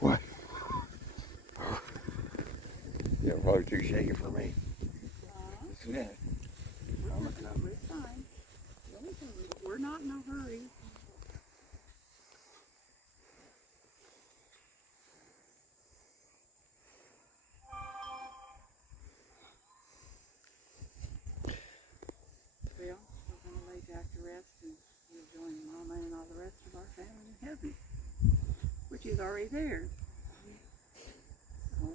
What? Yeah, probably too shaky for me. Isn't it? We're fine. We're not in a hurry. Well, we're going to lay Jack to rest, and we'll join Mama and all the rest of our family in heaven, which is already there. So, I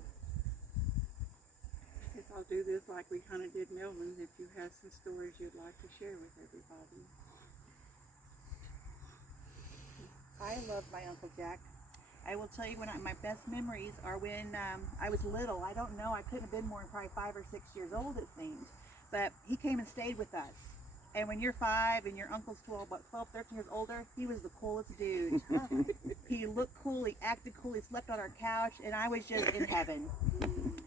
guess I'll do this like we kind of did Melvin, if you have some stories you'd like to share with everybody. I love my Uncle Jack. I will tell you, my best memories are when I was little. I don't know, I couldn't have been more than probably 5 or 6 years old, it seems. But he came and stayed with us. And when you're 5 and your uncle's 12, 13 years older, he was the coolest dude. He looked cool, he acted cool, he slept on our couch, and I was just in heaven.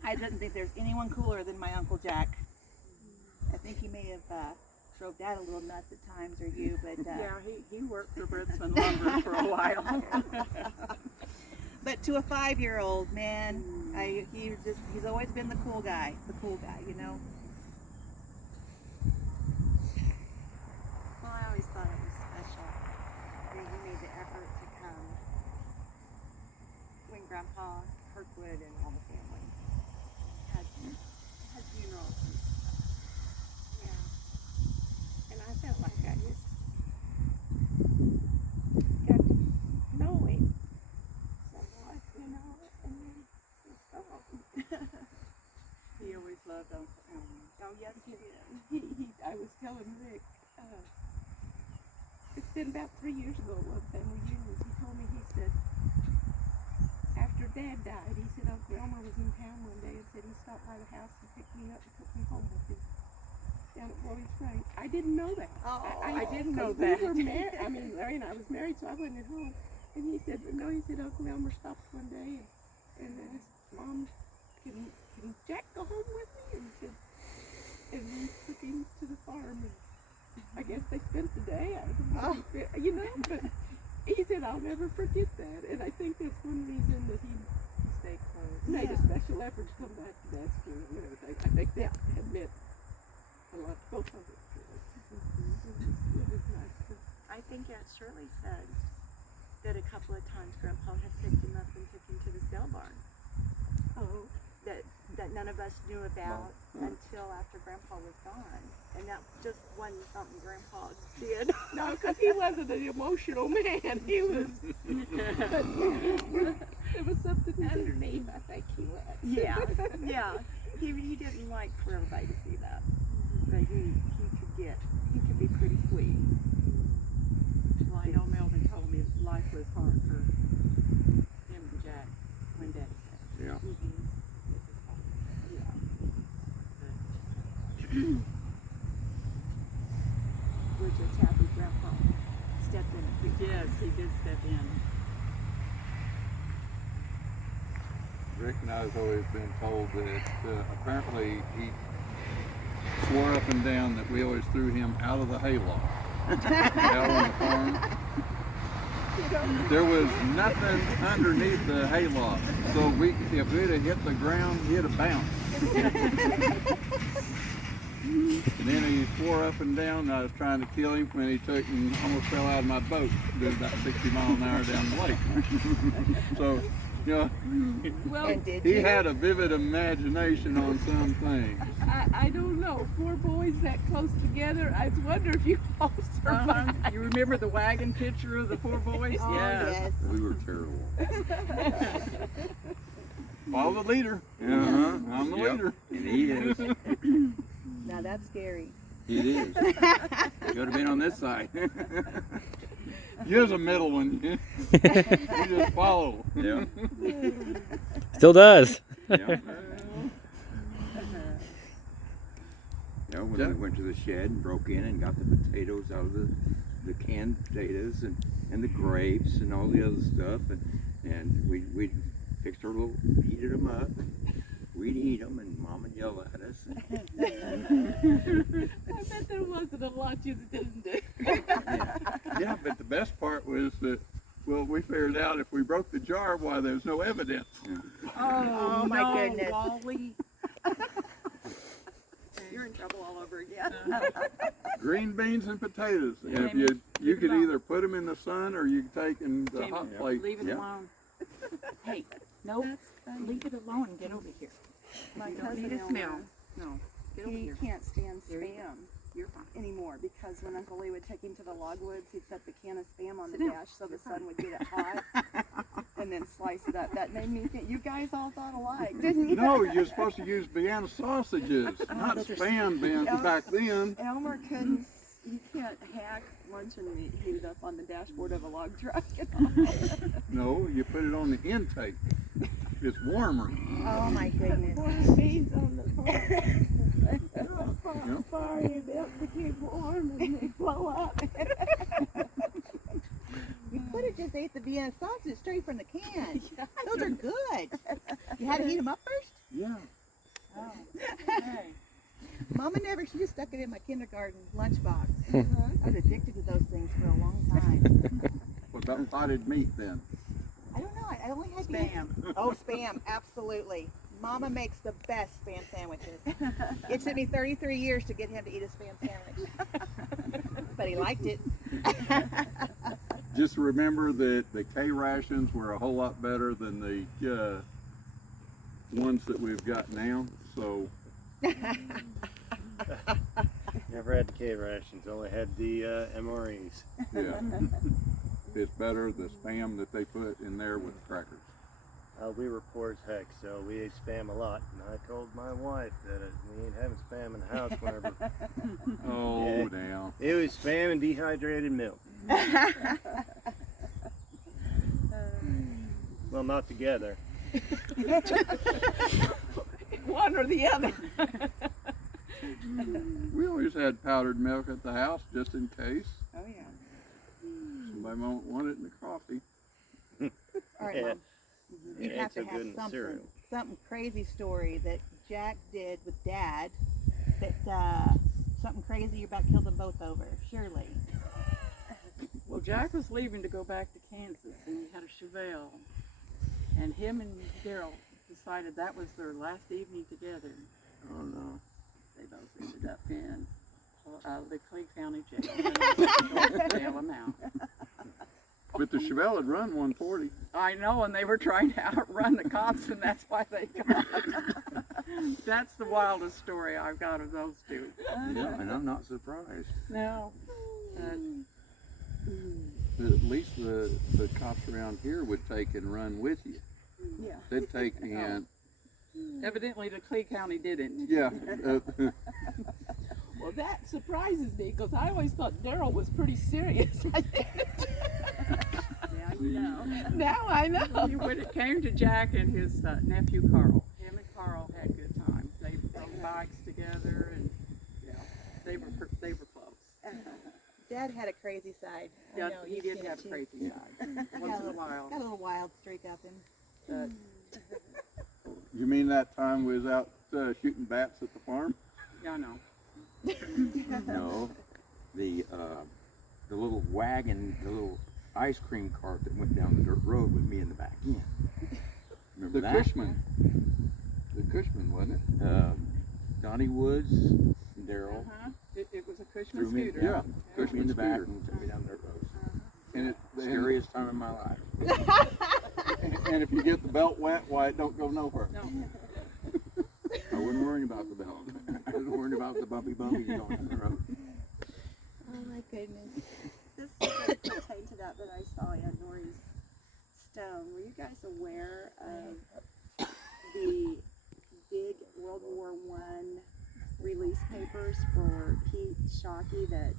I didn't think there's anyone cooler than my Uncle Jack. I think he may have drove Dad a little nuts at times, or you, but... Yeah, he worked for Britzman Lumber for a while. But to a 5-year-old, man, he's always been the cool guy, you know? Well, I always thought it was special that you made the effort to come when Grandpa, Kirkwood, and all the family had funerals and stuff. Yeah. And I felt like I just got to know him somewhat, you know, and then it's gone. He always loved Uncle Elmer. Oh, yes, he did. I was telling Rick, it's been about 3 years ago, one family reunion, he told me, he said, after Dad died, he said Uncle Elmer was in town one day and said he stopped by the house and picked me up and took me home with him down at Boyd's Ranch. I didn't know that. I didn't know 'cause that. We were married. I mean, Larry and I was married, so I wasn't at home. And he said, no, he said Uncle Elmer stopped one day and asked Mom, can Jack go home with me? And he said, and we took him to the farm, and I guess they spent the day. I don't know, you know, but he said, I'll never forget that. And I think that's one reason that he Stay close. made a special effort to come back to Dad's funeral and everything. I think that had meant a lot to both of us. It was nice to... I think Aunt Shirley said that a couple of times Grandpa had picked him up and took him to the sale barn. Oh. That none of us knew about until after Grandpa was gone. And that just wasn't something Grandpa did. No, because he wasn't an emotional man. He was... it was something underneath, I think he was. Yeah. He didn't like for everybody to see that. But he could be pretty sweet. Well, I know Melvin told me life was hard for him and Jack when Dad died. Yeah. We're just happy Grandpa stepped in a few Yes, he did step in. Rick and I have always been told that apparently he swore up and down that we always threw him out of the hayloft. Out on the farm. There was nothing underneath the hayloft, so if we'd have hit the ground, he'd have bounced. And then he swore up and down I was trying to kill him when he took and almost fell out of my boat, doing about 60 miles an hour down the lake. So, you know, Well, he had a vivid imagination on some things. I don't know. 4 boys that close together, I wonder if you all survived. You remember the wagon picture of the 4 boys? Oh, yes. We were terrible. Follow the leader. I'm the leader. And he is. Now that's scary. It is. Should have been on this side. You're the middle one. You just follow. Yeah. Still does. Yeah. Yeah, when we went to the shed and broke in and got the potatoes out of the the canned potatoes and the grapes and all the other stuff, and we'd fix our little, heated them up, and we'd eat them, and Mom would yell at us. I bet there wasn't a lot you didn't do. Yeah, but the best part was that, well, we figured out if we broke the jar, why there's no evidence. Oh, my no, goodness. Wally. You're in trouble all over again. Green beans and potatoes. And if Jamie, you could leave it either put them in the sun or you could take in the Jamie, hot plate. Leave it Yeah. alone. Hey, no, leave it alone and get over here. My You don't cousin need a Elmer, smell. No, get over he here. can't stand There you go. spam You're fine. anymore because when Uncle Lee would take him to the logwoods, he'd set the can of spam on the Sit down. dash so the sun would get it hot and then slice it up. That made me think, you guys all thought alike, didn't you? No, you're supposed to use Vienna sausages, not those are spam bins Yeah. back then. Elmer couldn't, you can't hack luncheon meat heated up on the dashboard of a log truck. No, you put it on the intake. It's warmer. Oh my goodness. Corned beans on the fire. Yeah. Fire you built to keep warm and they blow up. You could have just ate the Vienna sausage straight from the can. Those are good. You had to heat them up first? Yeah. Oh. Okay. Mama never, she just stuck it in my kindergarten lunchbox. I was addicted to those things for a long time. Well, that potted meat then. I don't know, I only had Vienna. Spam. Oh, spam, absolutely. Mama makes the best spam sandwiches. It took me 33 years to get him to eat a spam sandwich. But he liked it. Just remember that the K rations were a whole lot better than the ones that we've got now. So Never had the K rations, only had the MREs. yeah, it's better the spam that they put in there with crackers. We were poor as heck, so we ate spam a lot. And I told my wife that we ain't having spam in the house whenever. Oh, Yeah. damn. It was spam and dehydrated milk. Well, not together. One or the other. We always had powdered milk at the house just in case Oh, yeah. somebody might want it in the coffee. All right, Yeah. Mom. You It have ain't so to good have in something, cereal. something crazy story that Jack did with Dad that something crazy you about killed them both over, surely. Well, Jack was leaving to go back to Kansas, and he had a Chevelle. And him and Daryl decided that was their last evening together. Oh no. They both ended up in the Clay County jail. And they bail them out. But the Chevelle had run 140. I know, and they were trying to outrun the cops, and that's why they got. That's the wildest story I've got of those two. Yeah, and I'm not surprised. No. But at least the cops around here would take and run with you. Yeah. They'd take and Evidently, the Clay County didn't. yeah. Well, that surprises me because I always thought Daryl was pretty serious. Now you know. Now I know. When it came to Jack and his nephew Carl, him and Carl had good times. They rode bikes together, and yeah, they were close. Dad had a crazy side. I Yeah, know, he you've did seen have it too. crazy side once in a while. Got a little wild streak up him. But You mean that time we was out shooting bats at the farm? yeah, I know. No, the little wagon, the little ice cream cart that went down the dirt road with me in the back end. Remember The that? Cushman. The Cushman, wasn't it? Donnie Woods, Daryl, It was a threw Cushman me, scooter. Yeah. pushed me in the Cushman back scooter. and took me down the dirt road. And Scariest time of my life. and if you get the belt wet, why it don't go nowhere. No. I wasn't worrying about the belt. I was worried about the bumpy going down the road. Oh my goodness. This doesn't pertain to that I saw in Nori's stone. Were you guys aware of the big World War I release papers for Pete Shockey that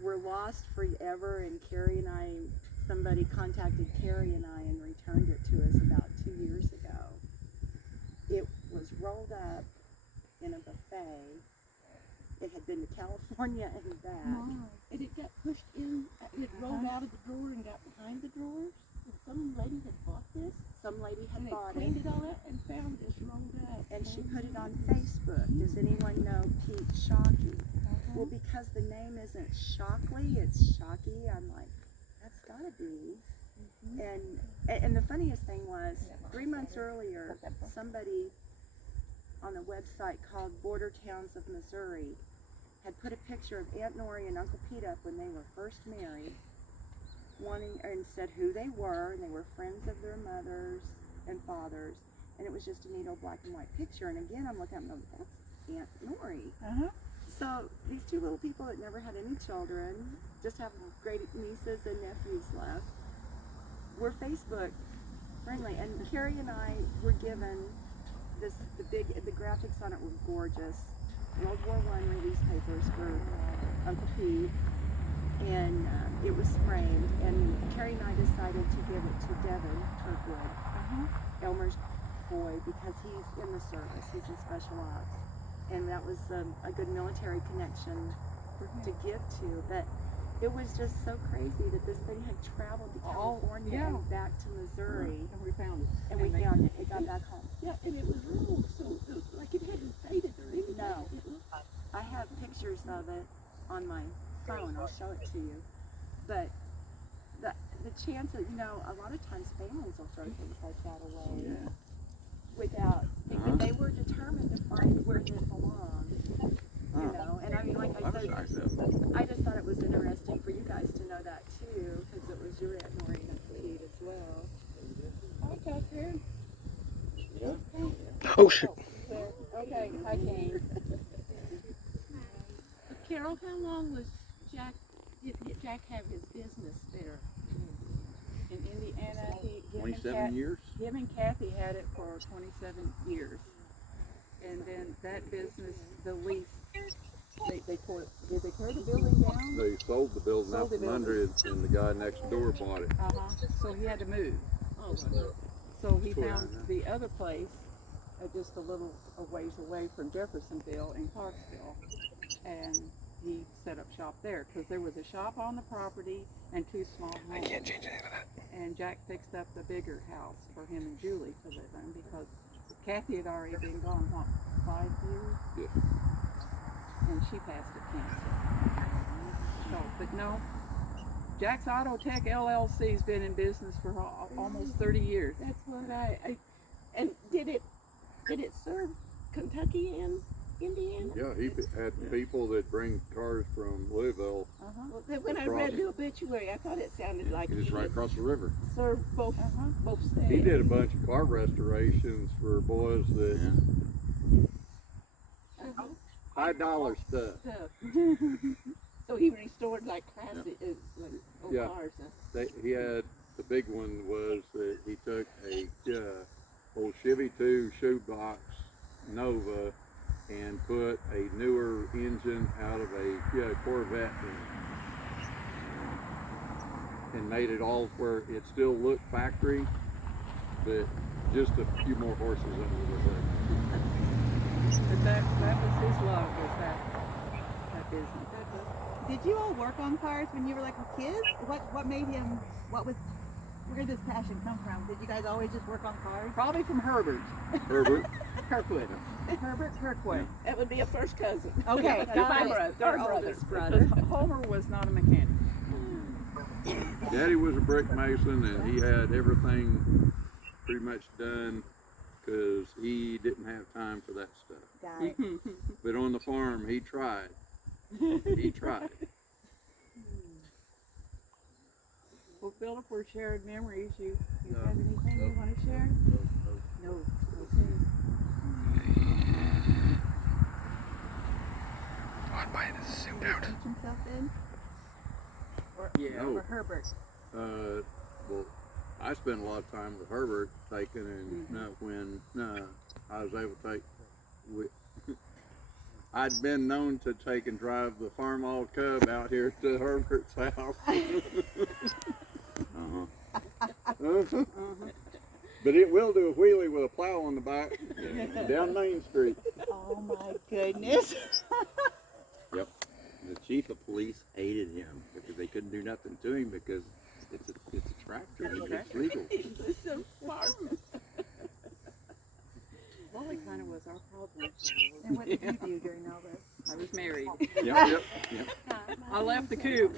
were lost forever, and Carrie and I, somebody contacted Carrie and I and returned it to us about 2 years ago. It was rolled up in a buffet. It had been to California and back. And it lady had And they bought it, cleaned it all up and found this rolled up. and she put it on Facebook. Does anyone know Pete Shockey? Well, because the name isn't Shockley, it's Shockey. I'm like, that's gotta be. And the funniest thing was, 3 months earlier, somebody on a website called Border Towns of Missouri had put a picture of Aunt Nori and Uncle Pete up when they were first married, and said who they were, and they were friends of their mothers and fathers, and it was just a neat old black and white picture. And again, I'm looking at them, that's Aunt Nori. So these two little people that never had any children, just have great nieces and nephews left, were Facebook friendly. And Carrie and I were given the graphics on it were gorgeous. World War I release papers for Uncle Pete, and it was framed. And Carrie and I decided to give it to Devin Kirkwood, Elmer's boy, because he's in the service. He's in special ops, and that was a good military connection to give to. But it was just so crazy that this thing had traveled to California and back to Missouri, And we found it. and we found it. It got back home. Yeah, and it was rolled, so it was like it hadn't faded or anything. No. It looked I have pictures of it on my phone. I'll show it to you. But the chance that, a lot of times families will throw things like that away without thinking. They were determined to find where it belonged. And I mean, like I said, I just thought it was interesting for you guys to know that too, because it was your Aunt Nori and Uncle Pete as well. Hi, Catherine. Oh shit. Okay, I came. Carol, how long was did Jack have his business there? In Indiana, him and 27 years? Him and Kathy had it for 27 years. And then that business, the lease, they tore it. Did they tear the building down? They sold the building Sold out the from building. under it, and the guy next door bought it. So he had to move. Oh, So he Tore it found down. the other place just a little a ways away from Jeffersonville in Clarksville. And he set up shop there because there was a shop on the property and 2 small homes. I can't change any of that. And Jack fixed up the bigger house for him and Julie to live in because Kathy had already been gone, 5 years? Yeah. And she passed of cancer. So, but no, Jack's Auto Tech LLC's been in business for almost 30 years. that's what and did it serve Kentucky and Indiana? Yeah, he had people that bring cars from Louisville. Well, then when I read the obituary, I thought it sounded like It's right across the river. served both states. He did a bunch of car restorations for boys that $5 stuff. So he restored like classic, like old Yeah. cars. He had, the big one was that he took a old Chevy 2 shoebox Nova and put a newer engine out of a Corvette and made it all where it still looked factory, but just a few more horses under the hood. But that was his love, was that business. Did you all work on cars when you were like kids? What made him? Where did this passion come from? Did you guys always just work on cars? Probably from Herbert Herbert, Kirkwood. Herbert Kirkwood. That would be a first cousin. Okay, They're got my it. brother. Their Our oldest brother. Because Homer was not a mechanic. Daddy was a brick mason, and he had everything pretty much done because he didn't have time for that stuff. Got it. But on the farm, he tried. He tried. Well, Philip, we're sharing memories. You have anything you want to share? No. Okay. God, why is this zoomed out? Teach himself in? Yeah. Or Herbert. Well, I spent a lot of time with Herbert taking, and when I was able to take, I'd been known to take and drive the Farmall Cub out here to Herbert's house. But it will do a wheelie with a plow on the back down Main Street. Oh my goodness. Yep. The chief of police hated him because they couldn't do nothing to him because it's a tractor and it's legal. It's a farm. Wally kind of was our problem. And what did you do during all this? I was married. Yep. I left the coop.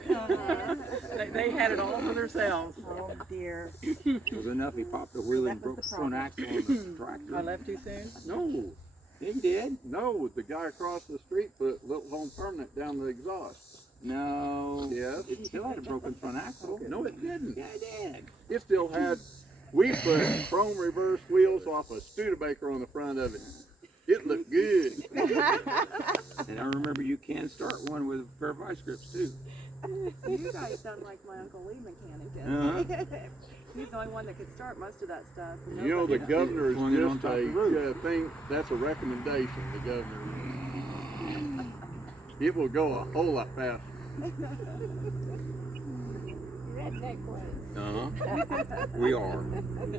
They had it all for themselves. Oh dear. Was it enough he popped the wheel and That was broke the the front axle on the tractor? I left too soon. No, He did? no, the guy across the street put Little Home Permanent down the exhaust. No. Yes. It still had a broken front axle. No, it didn't. Yeah, it did. It still had, we put chrome reverse wheels off a Studebaker on the front of it. It looked good. And I remember you can start one with a pair of vice grips too. You guys sound like my Uncle Lee mechanic did. He's the only one that could start most of that stuff. and You know, the nobody- governor Flung it on is top just of the roof. a thing, that's a recommendation, the governor. It will go a whole lot faster. Redneck was. Uh-huh. We are.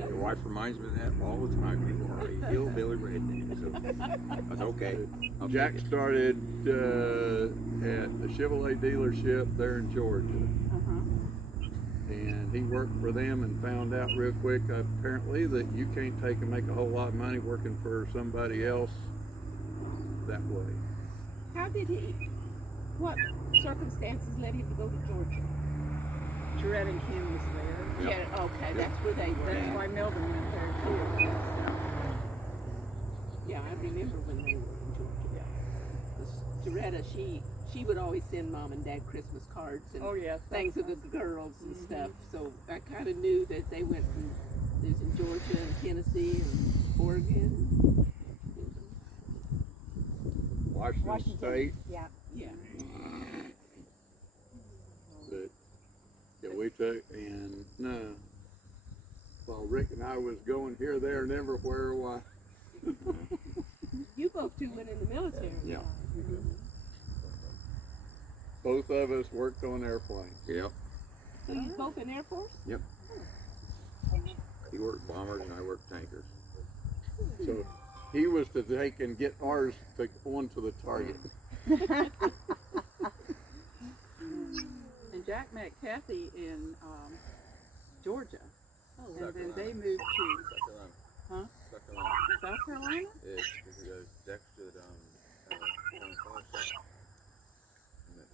Your wife reminds me of that all the time. You are a hillbilly redneck, so that's okay. I'll Jack take it. started at the Chevrolet dealership there in Georgia. Uh-huh. And he worked for them and found out real quick, apparently, that you can't take and make a whole lot of money working for somebody else that way. How did he? What circumstances led him to go to Georgia? Jarrett and Kim was there. Yeah. Okay, that's where they were. That's why Melvin went there too. Yeah, I remember when they were in Georgia. Doretta, she would always send mom and dad Christmas cards and Oh yes. things with the girls and stuff. So I kind of knew that they went from there's in Georgia and Tennessee and Oregon. Washington State, Yeah. Yeah. that, yeah, we took, and, while Rick and I was going here, there, and everywhere, why, You both two went in the military. Yeah. both of us worked on airplanes. Yep. So you both in Air Force? He worked bombers and I worked tankers. So he was to take and get ours to onto the target. And Jack met Kathy in Georgia. Oh, And then they moved to Huh? South Carolina? Yeah, because Jack stood on Far Shop. And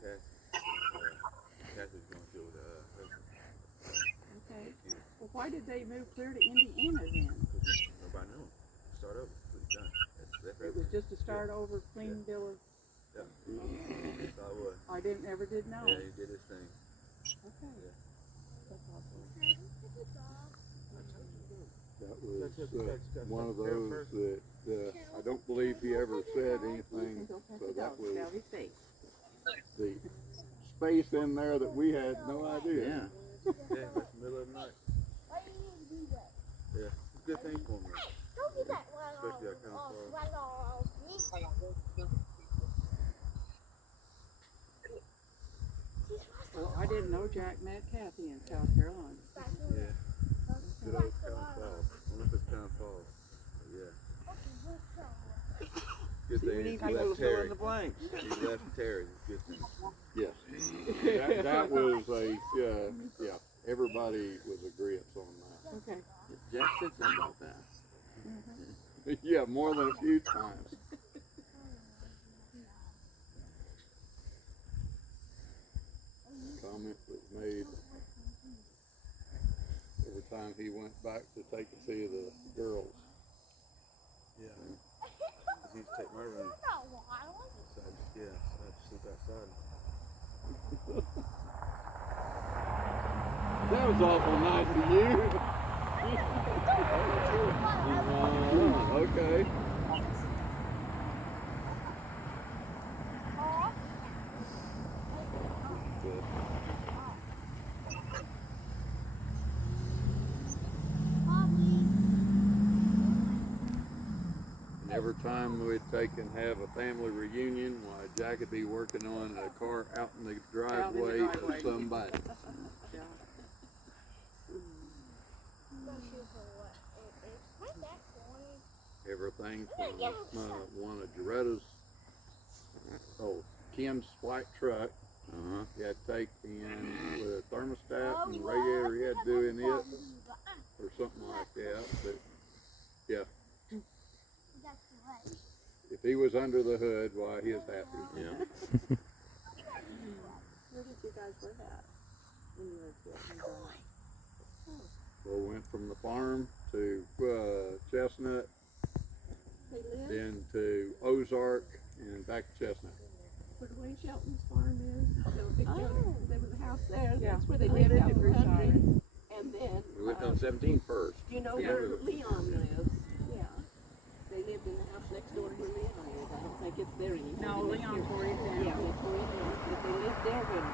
Cassie's going to deal with husband. Okay. Well, why did they move clear to Indiana then? Because nobody knew him. Start over, it's done. That's It was just to start over, clean bill of. That's all it was. I never did know. Yeah, he did his thing. Okay. That's awesome. That was one of those that I don't believe he ever said anything, so that was Now we see. the space in there that we had no idea. Yeah. Yeah, that's the middle of the night. Yeah, it's a good thing for me. Especially that kind of far. Well, I didn't know Jack met Kathy in South Carolina. Yeah. Good old Town Falls. I wonder if it's Town Falls. But yeah. Good See, we thing need he people to left fill in Terry. the blanks. He left Terry. It's a good thing. Yes. That was yeah, everybody was agreeant on that. Okay. Jack said something about that. Yeah, more than a few times. Comment was made every time he went back to take a see the girls. Yeah. He used to take my room. So I had to sleep outside. That was awful nice of you. Okay. And every time we'd take and have a family reunion, why Jack would be working on a car out in the driveway for driveway. somebody. Yeah. Everything from one of Jaretta's, Kim's white truck. Uh-huh. He had to take in with a thermostat and radiator he had to do in it, or something like that. But yeah, is under the hood why he is happy. Yeah. Where did you guys live at when you were kids? Well, we went from the farm to Chestnut, They live then to Ozark, and back to Chestnut. where Dwayne Shelton's farm is. There was a house there. Yeah. That's where they We lived out in the lived in country. Bridgeside. And then, We lived on 17 first. you know Yeah. where Leon lives? Yeah. They lived in the house next door to where Leon lives. I don't think it's there anymore. No, but Leon it's- tore it down. Yeah, they tore it down. But they lived there when,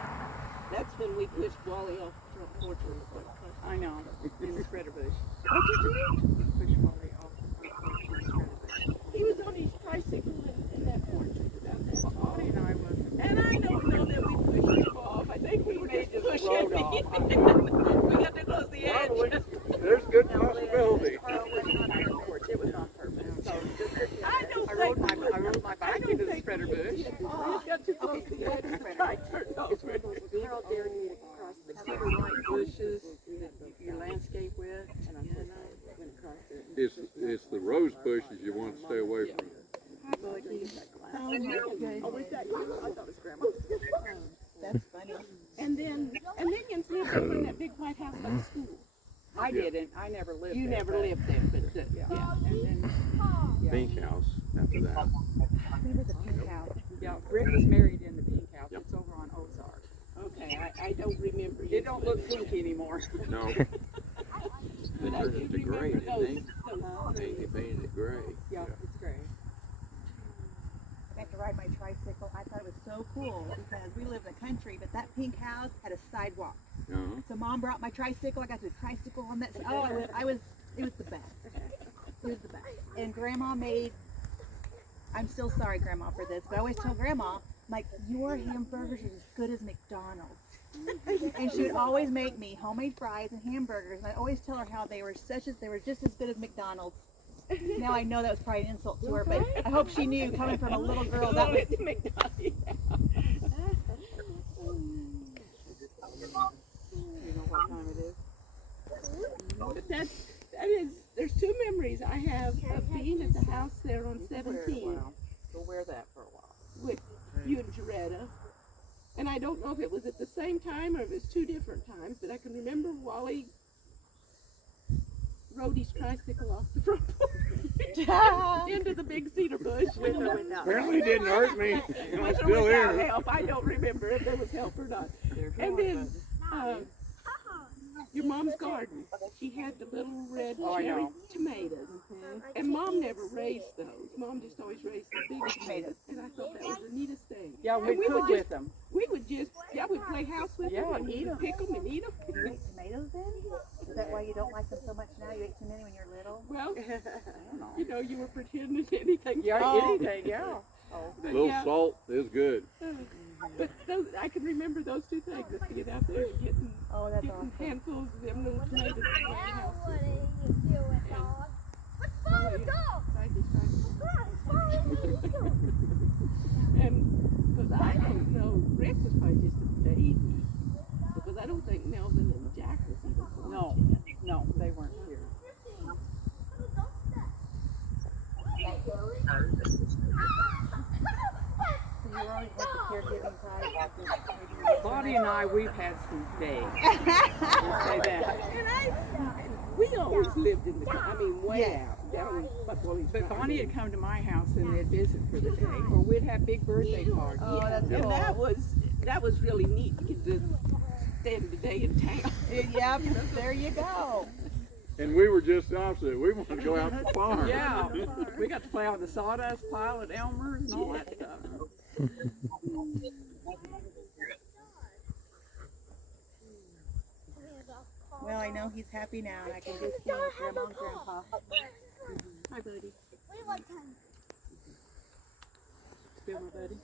that's when we pushed Wally off the front porch. I know, in the spreader bush. What did you do? Push Wally off the front porch in the spreader bush. He was on his tricycle in that portrait about that. Bonnie and I wasn't. And I don't know that we pushed him off. I think we were just pushing rode him. off. We got to close the edge. There's good possibility. Well, it was not on our porch, it was on purpose. So I don't I think. rode my bike into the spreader bush. We just got too close to the edge. The bike turned over. Carol dared me to cross the cedar white bushes that you landscape with, and I said, no, I'm gonna cross it. It's the rose bushes you want to stay away from. Hi, Buggy. Oh, was that you? I thought it was Grandma. That's funny. And then you lived over in that big white house by the school. I didn't, I never lived You there. never but- lived there, but Yeah, and then, yeah, Pink house after that. Remember the pink house? yeah, Rick was married in the pink house, Yep. it's over on Ozark. okay, I don't remember. It don't look pink anymore. No. They But I turned do it to gray, remember didn't those. they? They painted it gray. Yeah, it's gray. I got to ride my tricycle. I thought it was so cool because we live in the country, but that pink house had a sidewalk. Uh-huh. So Mom brought my tricycle. I got to tricycle on that. Oh, it was the best. It was the best. And Grandma made. I'm still sorry, Grandma, for this, but I always tell Grandma, like, your hamburgers are as good as McDonald's. And she would always make me homemade fries and hamburgers, and I always tell her how they were just as good as McDonald's. Now I know that was probably an insult to her, but I hope she knew, coming from a little girl, that was. You know what time it is? But that is, there's two memories I have of being at the house there on 17 We'll wear that for a while. with you and Jaretta. And I don't know if it was at the same time or if it's two different times, but I can remember Wally rode his tricycle off the front porch into the big cedar bush. Apparently it didn't hurt me. I'm With or still without here. help, I don't remember if there was help or not. There's And one, then your mom's garden, she had the little red Oh, I cherry know. tomatoes. And Mom never raised those. Mom just always raised the big tomatoes. And I thought that was the neatest thing. Yeah, we we cooked would with them. We would just, we'd play house with Yeah, them and eat we'd 'em. pick them and eat them. You eat tomatoes then? Is that why you don't like them so much now? You ate too many when you were little? Well, I don't know. you know, you were pretending anything. Yeah, Oh. anything, yeah. Oh, But Little yeah, salt is good. but those, I can remember those two things, just to get out there and getting Oh, that's getting awesome. handfuls of them little tomatoes to play house with. And because I don't know, Rick was probably just a baby. Because I don't think Melvin and Jack was even born no, yet. no, they weren't here. So you were always like the caregiving type? Just Bonnie and I, we've had some days. We'll say that. And we always lived in the, I mean, way Yes. out, down but But Bonnie had come to my house and they'd visit for the day, or we'd have big birthday parties. Oh, that's and cool. that was really neat to get to spend the day in town. Yep, there you go. And we were just the opposite. We wanted to go out to the farm. Yeah, we got to play on the sawdust pile at Elmer's and all that stuff. Well, I know he's happy now, and I can just see with Grandma and Grandpa. Hi, buddy. Still my buddy.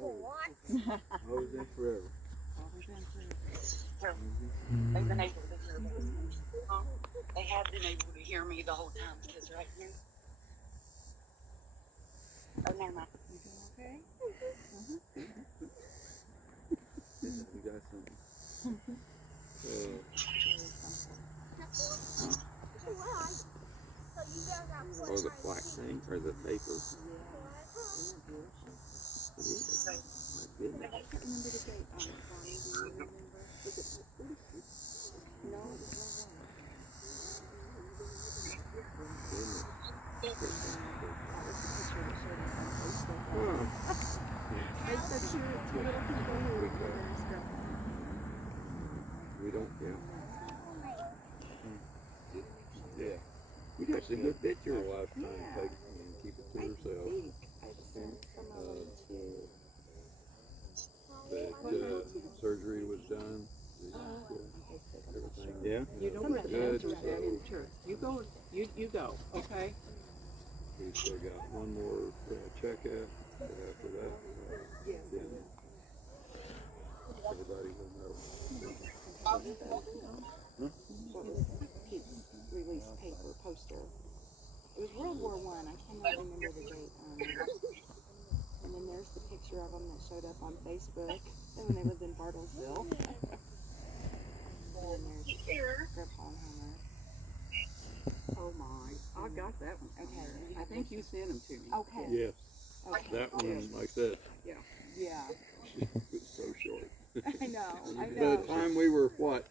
Always in forever. They've been able to hear me. They have been able to hear me the whole time because right here. Oh, never mind. Okay. You got something. Or the black thing, or the paper. They said two little people who were We don't, yeah. We got some good pictures. My wife's trying to take and keep it to herself. That surgery was done. Everything. Yeah. You don't have to Good. answer that in church. You go, okay? We still got one more check after that. Then everybody will know. His release paper poster. It was World War I. I cannot remember the date on it. And then there's the picture of them that showed up on Facebook when they lived in Bartlesville. And then there's Grandpa and Homer. Oh my, I got that one. Okay. I think you sent them to me. Okay. Yes, Okay. that one, like that, Yeah. was so short. I know. By the time we were, what,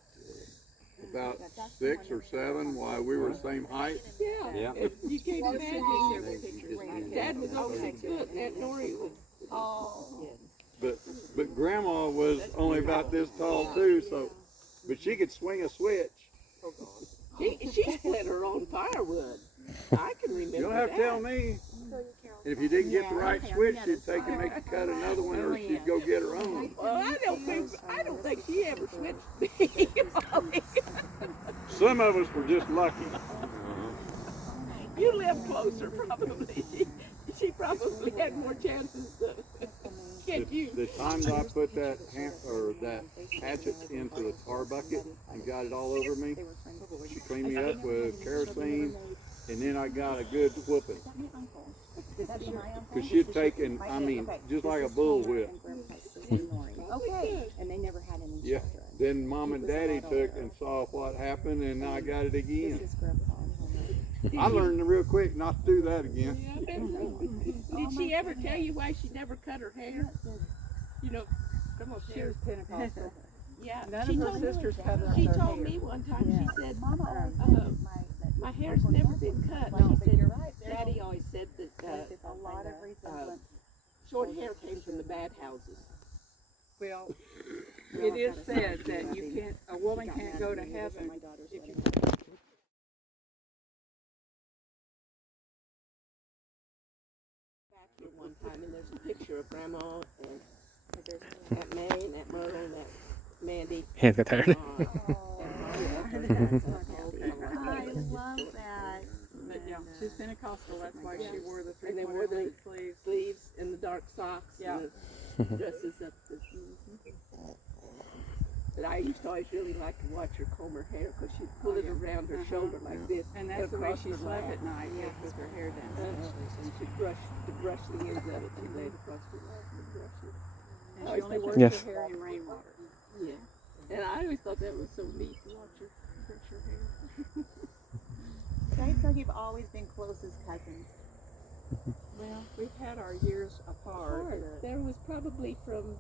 about That's the 6 one or that- 7, why we were the same height? Yeah. Yeah. You can't Well, send me imagine. several pictures. Right Dad there. was over Okay. 6 foot and Aunt Nori was. Oh. But Grandma was only about this tall too, so, but she could swing a switch. She split her own firewood. I can remember You don't have to tell that. me. And if you didn't get the right switch, she'd take and make you cut another one, or she'd go get her own. Well, I don't think she ever switched me. Some of us were just lucky. You live closer, probably. She probably had more chances to get you. The times I put that that hatchet into the tar bucket and got it all over me, she cleaned me up with kerosene, and then I got a good whooping. Because she'd taken, I mean, just like a bullwhip. Okay. And they never had any Yeah. children. Then Mom and Daddy took and saw what happened, and I got it This again. is Grandpa and Homer. I learned real quick not to do that again. Did she ever tell you why she never cut her hair? You know, come on, She was Pentecostal. Yeah, None she of her told me. sisters cut their She hair. told me one time. Yeah. She said, Mama always said "My hair's never been cut." No, She but said, you're right. "Daddy always said that a lot of resemblance. short hair came from the bad houses." Well, it is said that you can't, a woman can't go to heaven if you. Back here one time, and there's a picture of Grandma and Aunt May and Aunt Myrtle and Aunt Mandy. Hands got tired. I love that. But yeah, she's Pentecostal, that's why she wore the And they wore the 3/4 sleeves. sleeves and the dark socks Yeah. and the dresses up. But I used to always really like to watch her comb her hair because she'd pull it around her shoulder like this. And that's the way across she her slept lap. at night, with her hair down. And she'd brush the ends of it. She laid across her lap and brush it. And she only washed Yes. her hair in rainwater. Yeah. And I always thought that was so neat to watch her brush her hair. Guys, like you've always been close as cousins. Well, we've had our years apart. but- There was probably from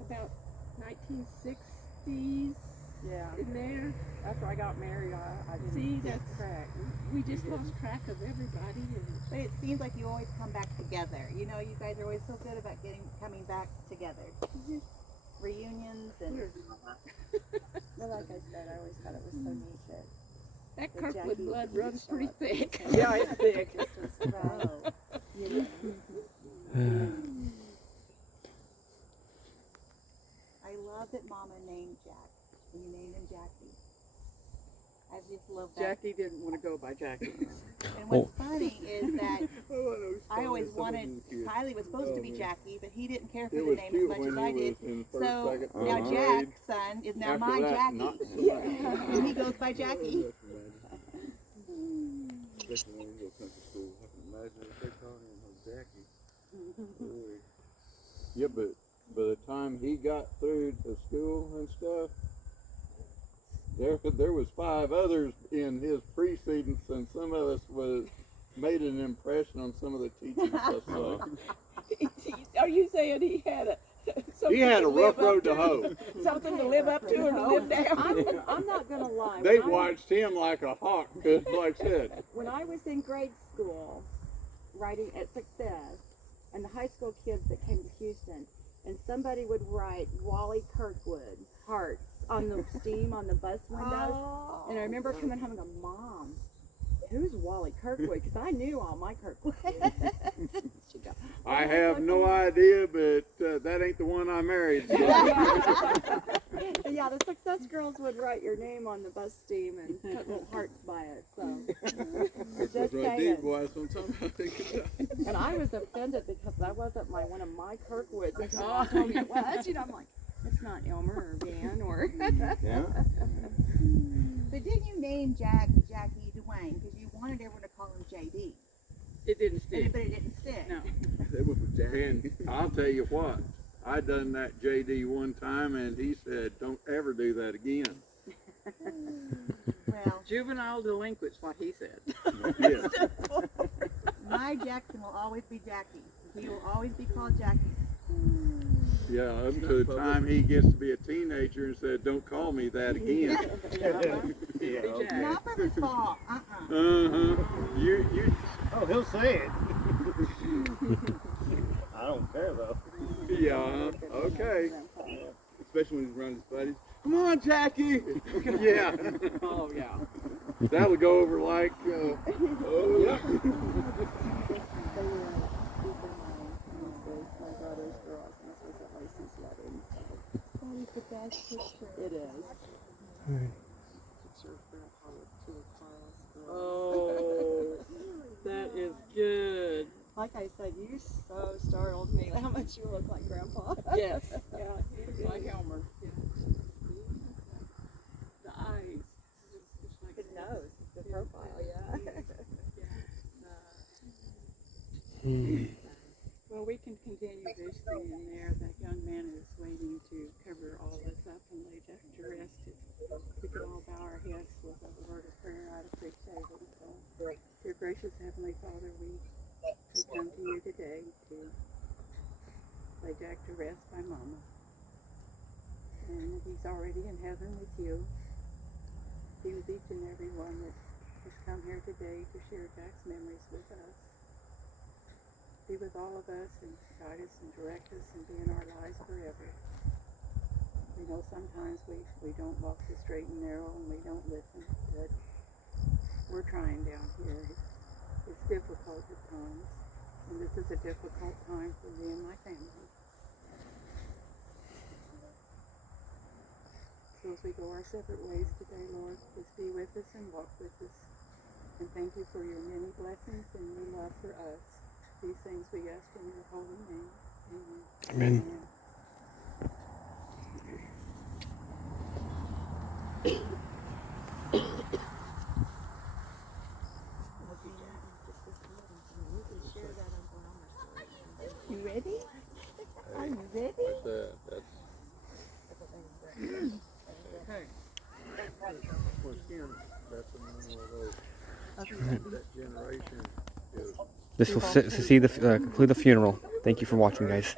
about 1960s Yeah, in there. after I got married, I didn't See, keep that's- track. We just lost track of everybody. And But it seems like you always come back together. You know, you guys are always so good about coming back together. Reunions and. Well, like I said, I always thought it was so neat that that The Kirkwood Jackie blood didn't runs show pretty up. thick. Yeah, it's thick. just was right. You know. I love that Mama named Jack. And you named him Jackie. I just love that. Jackie didn't want to go by Jackie. And what's funny is that I always wanted, Kylie was supposed to be Jackie, but he didn't care for It the was name as cute much when as he I was did. in first, So second, now third Jack's grade. son is now After my that, Jackie. not so much. And he goes by Jackie. Especially when you go country school. I can imagine if they called him Jackie. Boy. Yeah, but by the time he got through to school and stuff, there was 5 others in his precedence, and some of us made an impression on some of the teachers I saw. Are you saying he had a? He had a something to rough live road up to hoe. Something to live up to or to live down? I'm not gonna lie. They When I- watched him like a hawk, 'cause like I said, When I was in grade school, writing at Success, and the high school kids that came to Houston, and somebody would write Wally Kirkwood hearts on the steam on the bus windows, and I remember coming home and going, Mom, who's Wally Kirkwood? Because I knew all my Kirkwood. She go, I have no idea, but that ain't the one I married. So. Yeah, the Success girls would write your name on the bus steam and put little hearts by it. So just saying. Boy, sometimes. And I was offended because that wasn't one of my Kirkwoods until Mom told me it was. You know, I'm like, it's not Elmer or Van or. Yeah. So didn't you name Jackie Dwayne because you wanted everyone to call him JD? It didn't stick. But it didn't stick. No. And I'll tell you what, I done that JD one time, and he said, "Don't ever do that again." Well, Juvenile delinquent's what he said. Yes. my Jackson will always be Jackie. He will always be called Jackie. Yeah, up to the time he gets to be a teenager and said, "Don't call me that again." Yeah, okay. Not from his fault. You. Oh, he'll say it. I don't care though. Yeah. Okay. Especially when he's around his buddies. Come on, Jackie. Yeah. Oh, yeah. That'll go over like. Oh yeah. They were deep in my brother's girls, and this was at Lacey's wedding. So. That is the best picture. It is. Picture of Grandpa with two of Carl's girls. Oh, that is good. Like I said, you so startled me how much you look like Grandpa. Yes. Yeah, it's like Elmer. Yeah. The eyes. It's like His nose, the profile, yeah. Well, we can continue this thing in there. That young man is waiting to cover all this up and lay Jack to rest. We can all bow our heads with a word of prayer. I'd appreciate it. So, dear gracious Heavenly Father, we come to you today to lay Jack to rest by Mama. And he's already in heaven with you. Be with each and every one that has come here today to share Jack's memories with us. Be with all of us and guide us and direct us and be in our lives forever. We know sometimes we don't walk the straight and narrow and we don't listen, but we're trying down here. It's difficult at times, and this is a difficult time for me and my family. So as we go our separate ways today, Lord, please be with us and walk with us. And thank you for your many blessings and your love for us. These things we ask in your holy name. Amen. Amen. You ready? Are you ready? That's Okay. once again, that's another one of those. That generation is. This will conclude the funeral. Thank you for watching, guys.